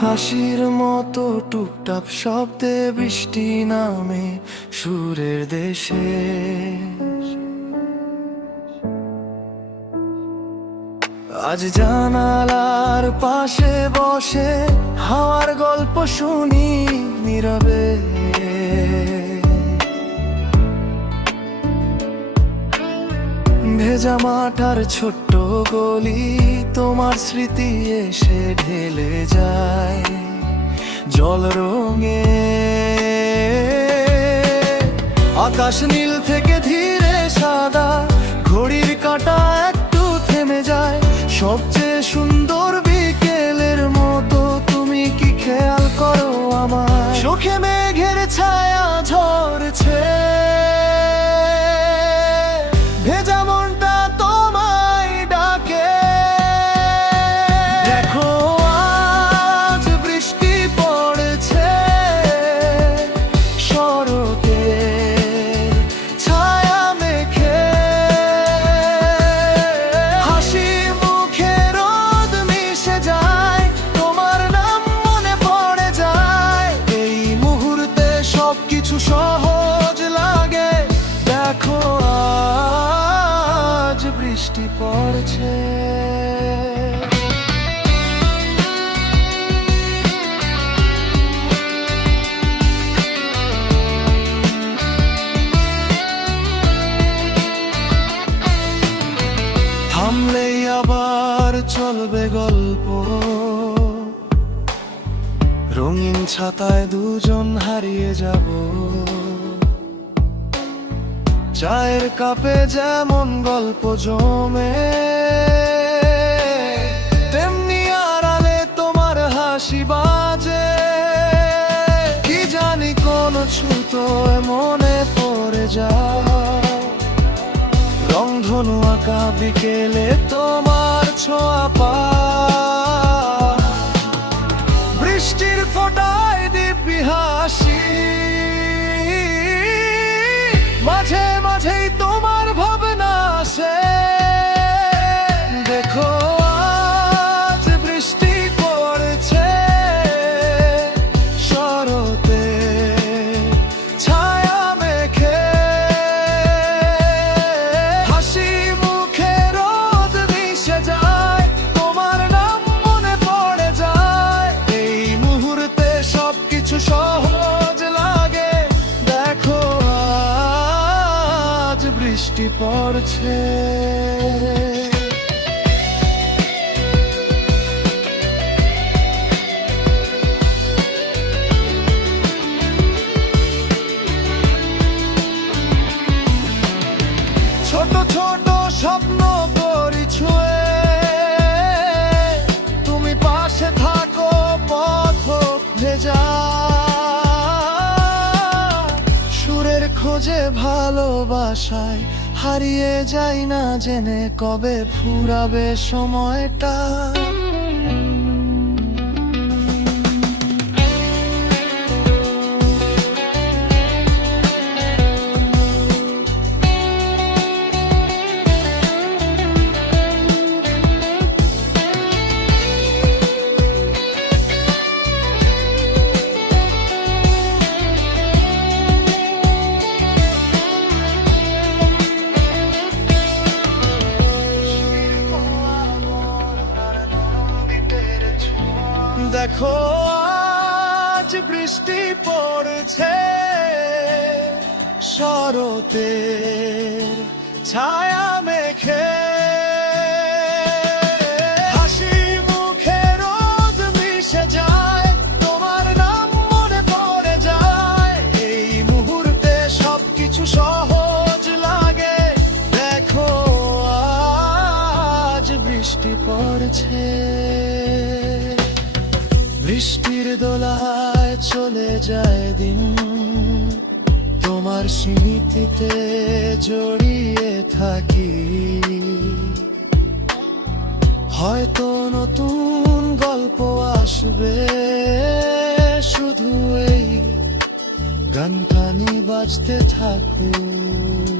হাসির মতো টুকটাপ শব্দে বৃষ্টি নামে সুরের দেশে। আজ জানালার পাশে বসে হাওয়ার গল্প শুনি নীরবে। ভেজা মাঠ আর ছোট্ট গলি, তোমার স্মৃতি এসে ঢেলে যায় জল রঙে। আকাশ নীল থেকে ধীরে সাদা, ঘড়ির কাঁটা একটু থেমে যায়। সবচেয়ে সুন্দর বিকেলের মতো তুমি কি খেয়াল করো আমার চোখে মেঘের ছায়া ঝরছে। ভেজা মনটা তোমায় ডাকে। দেখো আজ বৃষ্টি পড়েছে, শরতের ছায়া মেখে। হাসি মুখে রোদ মিশে যায়, তোমার নাম মনে পড়ে যায়। এই মুহূর্তে সবকিছু সহজ লাগে। দেখো আজ বৃষ্টি পড়ছে। থামলেই আবার চলবে গল্প, রঙিন ছাতায় দুজন হারিয়ে যাব। চায়ের কাপে যেমন গল্প জমে, তেমনি আড়ালে তোমার হাসি বাজে। কি জানি কোন ছুতো মনে পড়ে যায়। রংধনু আঁকা বিকেলে তোমার ছোঁয়া পায়। বৃষ্টির ফোঁটায় দিব্যি হাসি, মাঝে মাঝেই তোমার ভাবনা আসে। দেখো আজ বৃষ্টি পড়েছে, শরতে ছায়া মেখে। হাসি মুখে রোদ মিশে যায়, তোমার নাম মনে পড়ে যায়। এই মুহূর্তে সবকিছু সহজ লাগে। দেখো আজ বৃষ্টি পড়ছে। ছোট ছোট স্বপ্ন করি ছুঁয়ে, তুমি পাশে থাকো পথ ভেজা। সুরের খোঁজে ভালোবাসায় হারিয়ে যাই না জেনে, কবে ফুরাবে সময়টা। দেখো আজ বৃষ্টি পড়ছে, শরতের ছায়া মেখে। হাসি মুখে রোদ মিশে যায়, তোমার নাম মনে পড়ে যায়। এই মুহূর্তে সবকিছু সহজ লাগে। দেখো আজ বৃষ্টি পড়ছে। বৃষ্টির দোলায় চলে যায় দিন, তোমার স্মৃতিতে জড়িয়ে থাকি। হয়তো নতুন গল্প আসবে, শুধু এই গানখানি বাজতে থাকুক।